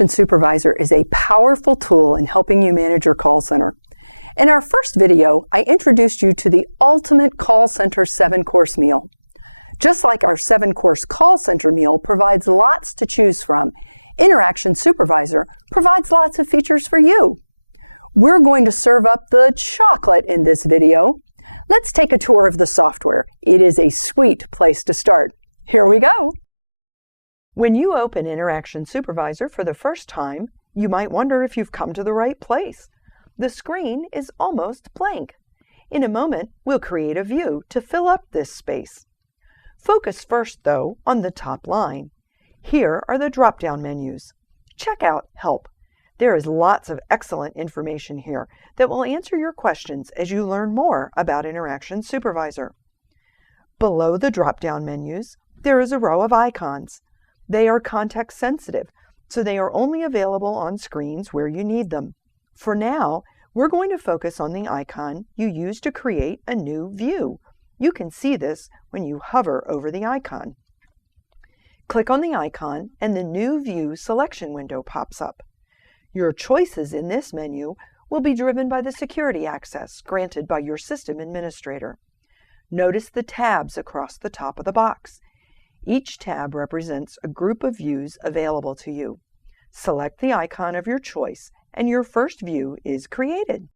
Interaction Supervisor is a powerful tool in helping you manage your call center. In our first video, I introduced you to the ultimate call center 7-course meal. Just like our 7-course call center meal provides lots to choose from, Interaction Supervisor provides lots of features for you. We're going to serve up the top part of this video. Let's take a tour of the software. It is a sweet place to start. Here we go. When you open Interaction Supervisor for the first time, you might wonder if you've come to the right place. The screen is almost blank. In a moment, we'll create a view to fill up this space. Focus first, though, on the top line. Here are the drop-down menus. Check out Help. There is lots of excellent information here that will answer your questions as you learn more about Interaction Supervisor. Below the drop-down menus, there is a row of icons. They are context sensitive, so they are only available on screens where you need them. For now, we're going to focus on the icon you use to create a new view. You can see this when you hover over the icon. Click on the icon and the New View selection window pops up. Your choices in this menu will be driven by the security access granted by your system administrator. Notice the tabs across the top of the box. Each tab represents a group of views available to you. Select the icon of your choice and your first view is created.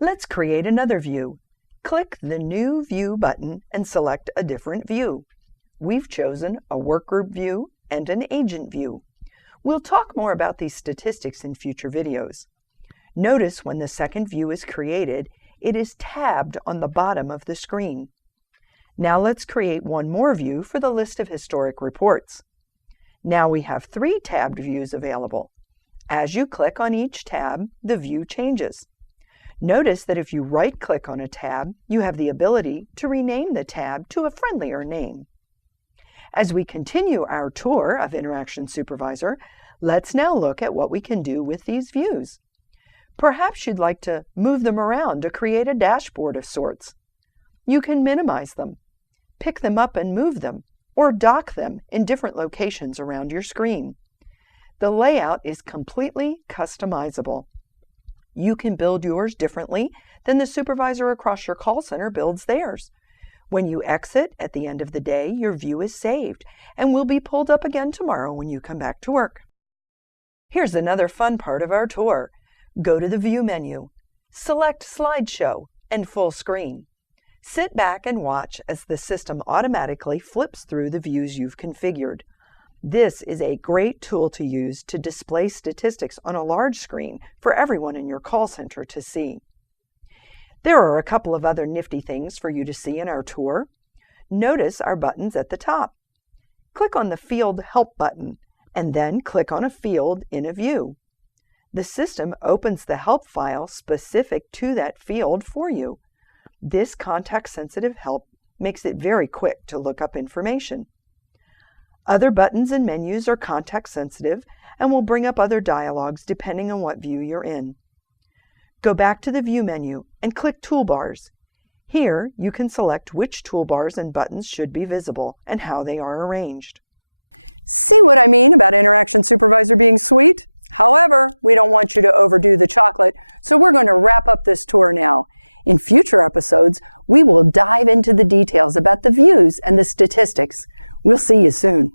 Let's create another view. Click the New View button and select a different view. We've chosen a workgroup view and an agent view. We'll talk more about these statistics in future videos. Notice when the second view is created, it is tabbed on the bottom of the screen. Now let's create one more view for the list of historic reports. Now we have 3 tabbed views available. As you click on each tab, the view changes. Notice that if you right-click on a tab, you have the ability to rename the tab to a friendlier name. As we continue our tour of Interaction Supervisor, let's now look at what we can do with these views. Perhaps you'd like to move them around to create a dashboard of sorts. You can minimize them, pick them up and move them, or dock them in different locations around your screen. The layout is completely customizable. You can build yours differently than the supervisor across your call center builds theirs. When you exit at the end of the day, your view is saved and will be pulled up again tomorrow when you come back to work. Here's another fun part of our tour. Go to the View menu, select Slideshow and Full Screen. Sit back and watch as the system automatically flips through the views you've configured. This is a great tool to use to display statistics on a large screen for everyone in your call center to see. There are a couple of other nifty things for you to see in our tour. Notice our buttons at the top. Click on the Field Help button and then click on a field in a view. The system opens the help file specific to that field for you. This context-sensitive help makes it very quick to look up information. Other buttons and menus are context-sensitive and will bring up other dialogues depending on what view you're in. Go back to the View menu and click Toolbars. Here, you can select which toolbars and buttons should be visible and how they are arranged. Interaction Supervisor being sweet. However, we don't want you to overdo the chocolate, so we're going to wrap up this tour now. In future episodes, we will dive into the details about the views and the statistics. We'll see you soon.